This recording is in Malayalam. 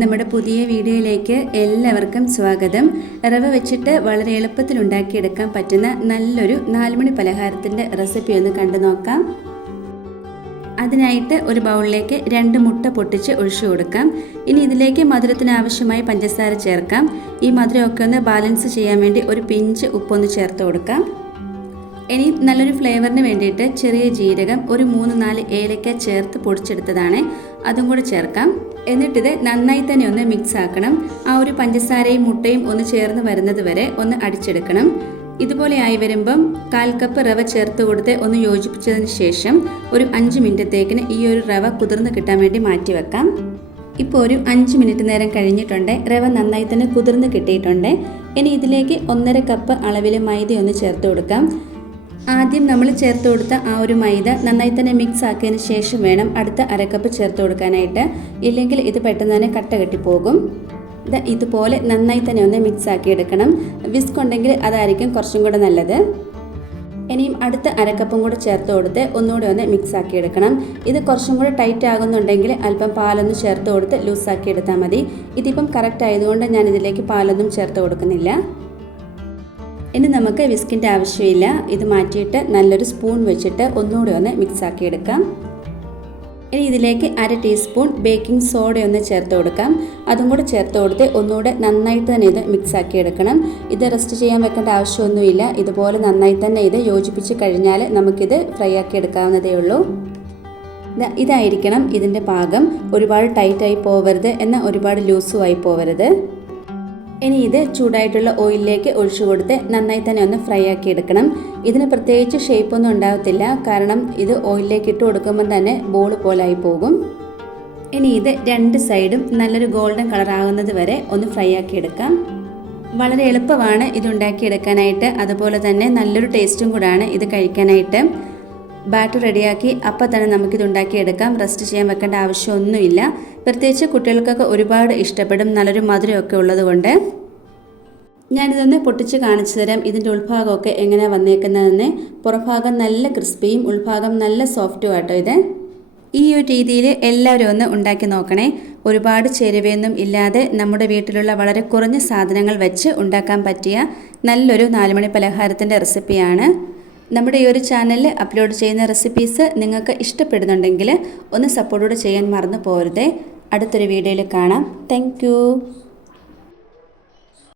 നമ്മുടെ പുതിയ വീഡിയോയിലേക്ക് എല്ലാവർക്കും സ്വാഗതം. റവ വെച്ചിട്ട് വളരെ എളുപ്പത്തിൽ ഉണ്ടാക്കിയെടുക്കാൻ പറ്റുന്ന നല്ലൊരു നാലുമണി പലഹാരത്തിന്റെ റെസിപ്പി ഒന്ന് കണ്ടു നോക്കാം. അതിനായിട്ട് ഒരു ബൗളിലേക്ക് രണ്ട് മുട്ട പൊട്ടിച്ച് ഒഴിച്ചു കൊടുക്കാം. ഇനി ഇതിലേക്ക് മധുരത്തിന് ആവശ്യമായ പഞ്ചസാര ചേർക്കാം. ഈ മധുരമൊക്കെ ഒന്ന് ബാലൻസ് ചെയ്യാൻ വേണ്ടി ഒരു പിഞ്ച് ഉപ്പൊന്ന് ചേർത്ത് കൊടുക്കാം. ഇനി നല്ലൊരു ഫ്ലേവറിന് വേണ്ടിയിട്ട് ചെറിയ ജീരകം ഒരു മൂന്ന് നാല് ഏലക്ക ചേർത്ത് പൊടിച്ചെടുത്തതാണ്. അതും കൂടെ ചേർക്കാം. എന്നിട്ടിത് നന്നായി തന്നെ ഒന്ന് മിക്സ് ആക്കണം. ആ ഒരു പഞ്ചസാരയും മുട്ടയും ഒന്ന് ചേർന്ന് വരുന്നത് വരെ ഒന്ന് അടിച്ചെടുക്കണം. ഇതുപോലെ ആയി വരുമ്പം കാൽ കപ്പ് റവ ചേർത്ത് കൊടുത്ത് ഒന്ന് യോജിപ്പിച്ചതിന് ശേഷം ഒരു അഞ്ച് മിനിറ്റത്തേക്കിന് ഈ ഒരു റവ കുതിർന്ന് കിട്ടാൻ വേണ്ടി മാറ്റി വെക്കാം. ഇപ്പോൾ ഒരു അഞ്ച് മിനിറ്റ് നേരം കഴിഞ്ഞിട്ടുണ്ട്. റവ നന്നായി തന്നെ കുതിർന്ന് കിട്ടിയിട്ടുണ്ട്. ഇനി ഇതിലേക്ക് ഒന്നര കപ്പ് അളവിൽ മൈദ ഒന്ന് ചേർത്ത് കൊടുക്കാം. ആദ്യം നമ്മൾ ചേർത്ത് കൊടുത്ത ആ ഒരു മൈദ നന്നായി തന്നെ മിക്സ് ആക്കിയതിന് ശേഷം വേണം അടുത്ത അരക്കപ്പ് ചേർത്ത് കൊടുക്കാനായിട്ട്. ഇല്ലെങ്കിൽ ഇത് പെട്ടെന്ന് തന്നെ കട്ട കെട്ടിപ്പോകും ഇത് ഇതുപോലെ നന്നായി തന്നെ ഒന്ന് മിക്സ് ആക്കി എടുക്കണം. വിസ്ക് ഉണ്ടെങ്കിൽ അതായിരിക്കും കുറച്ചും കൂടെ നല്ലത്. ഇനിയും അടുത്ത അരക്കപ്പും കൂടെ ചേർത്ത് കൊടുത്ത് ഒന്നുകൂടെ ഒന്ന് മിക്സ് ആക്കി എടുക്കണം. ഇത് കുറച്ചും കൂടെ ടൈറ്റ് ആകുന്നുണ്ടെങ്കിൽ അല്പം പാലൊന്ന് ചേർത്ത് കൊടുത്ത് ലൂസാക്കി എടുത്താൽ മതി. ഇതിപ്പം കറക്റ്റ് ആയതുകൊണ്ട് ഞാൻ ഇതിലേക്ക് പാലൊന്നും ചേർത്ത് കൊടുക്കുന്നില്ല. ഇനി നമുക്ക് വിസ്കിന്റെ ആവശ്യമില്ല. ഇത് മാറ്റിയിട്ട് നല്ലൊരു സ്പൂൺ വെച്ചിട്ട് ഒന്നുകൂടി ഒന്ന് മിക്സ് ആക്കി എടുക്കാം. ഇനി ഇതിലേക്ക് അര ടീസ്പൂൺ ബേക്കിംഗ് സോഡ ഒന്ന് ചേർത്ത് കൊടുക്കാം. അതും കൂടെ ചേർത്ത് കൊടുത്ത് ഒന്നുകൂടെ നന്നായിട്ട് തന്നെ ഇത് മിക്സ് ആക്കി എടുക്കണം. ഇത് റെസ്റ്റ് ചെയ്യാൻ വെക്കേണ്ട ആവശ്യമൊന്നുമില്ല. ഇതുപോലെ നന്നായി തന്നെ ഇത് യോജിപ്പിച്ച് കഴിഞ്ഞാൽ നമുക്കിത് ഫ്രൈ ആക്കി എടുക്കാവുന്നതേ ഉള്ളൂ. ഇതായിരിക്കണം ഇതിന്റെ പാകം. ഒരുപാട് ടൈറ്റായി പോവരുത് എന്നാൽ ഒരുപാട് ലൂസും ആയി പോവരുത്. ഇനി ഇത് ചൂടായിട്ടുള്ള ഓയിലിലേക്ക് ഒഴിച്ചു കൊടുത്ത് നന്നായി തന്നെ ഒന്ന് ഫ്രൈ ആക്കി എടുക്കണം. ഇതിന് പ്രത്യേകിച്ച് ഷേപ്പൊന്നും ഉണ്ടാകത്തില്ല കാരണം ഇത് ഓയിലിലേക്ക് ഇട്ട് കൊടുക്കുമ്പോൾ തന്നെ ബോൾ പോലായി പോകും. ഇനി ഇത് രണ്ട് സൈഡും നല്ലൊരു ഗോൾഡൻ കളർ ആകുന്നത് വരെ ഒന്ന് ഫ്രൈ ആക്കി എടുക്കാം. വളരെ എളുപ്പമാണ് ഇത് ഉണ്ടാക്കിയെടുക്കാനായിട്ട്. അതുപോലെ തന്നെ നല്ലൊരു ടേസ്റ്റും കൂടാണ് ഇത് കഴിക്കാനായിട്ട്. ബാറ്റർ റെഡിയാക്കി അപ്പം തന്നെ നമുക്കിത് ഉണ്ടാക്കിയെടുക്കാം റെസ്റ്റ് ചെയ്യാൻ വെക്കേണ്ട ആവശ്യമൊന്നുമില്ല. പ്രത്യേകിച്ച് കുട്ടികൾക്കൊക്കെ ഒരുപാട് ഇഷ്ടപ്പെടും. നല്ലൊരു മധുരമൊക്കെ ഉള്ളതുകൊണ്ട്. ഞാനിതൊന്ന് പൊട്ടിച്ച് കാണിച്ചു തരാം. ഇതിന്റെ ഉൾഭാഗമൊക്കെ എങ്ങനെയാണ് വന്നേക്കുന്നതെന്ന്. പുറഭാഗം നല്ല ക്രിസ്പിയും ഉൾഭാഗം നല്ല സോഫ്റ്റും ആട്ടോ ഇത്. ഈ ഒരു രീതിയിൽ എല്ലാവരും ഒന്ന് ഉണ്ടാക്കി നോക്കണേ. ഒരുപാട് ചേരുവയൊന്നും ഇല്ലാതെ നമ്മുടെ വീട്ടിലുള്ള വളരെ കുറഞ്ഞ സാധനങ്ങൾ വെച്ച് ഉണ്ടാക്കാൻ പറ്റിയ നല്ലൊരു നാലുമണി പലഹാരത്തിന്റെ റെസിപ്പിയാണ്. നമ്മുടെ ഈ ഒരു ചാനലിൽ അപ്ലോഡ് ചെയ്യുന്ന റെസിപ്പീസ് നിങ്ങൾക്ക് ഇഷ്ടപ്പെടുന്നുണ്ടെങ്കിൽ ഒന്ന് സപ്പോർട്ടോടെ ചെയ്യാൻ മറന്നു പോകരുതേ അടുത്തൊരു വീഡിയോയിൽ കാണാം. താങ്ക്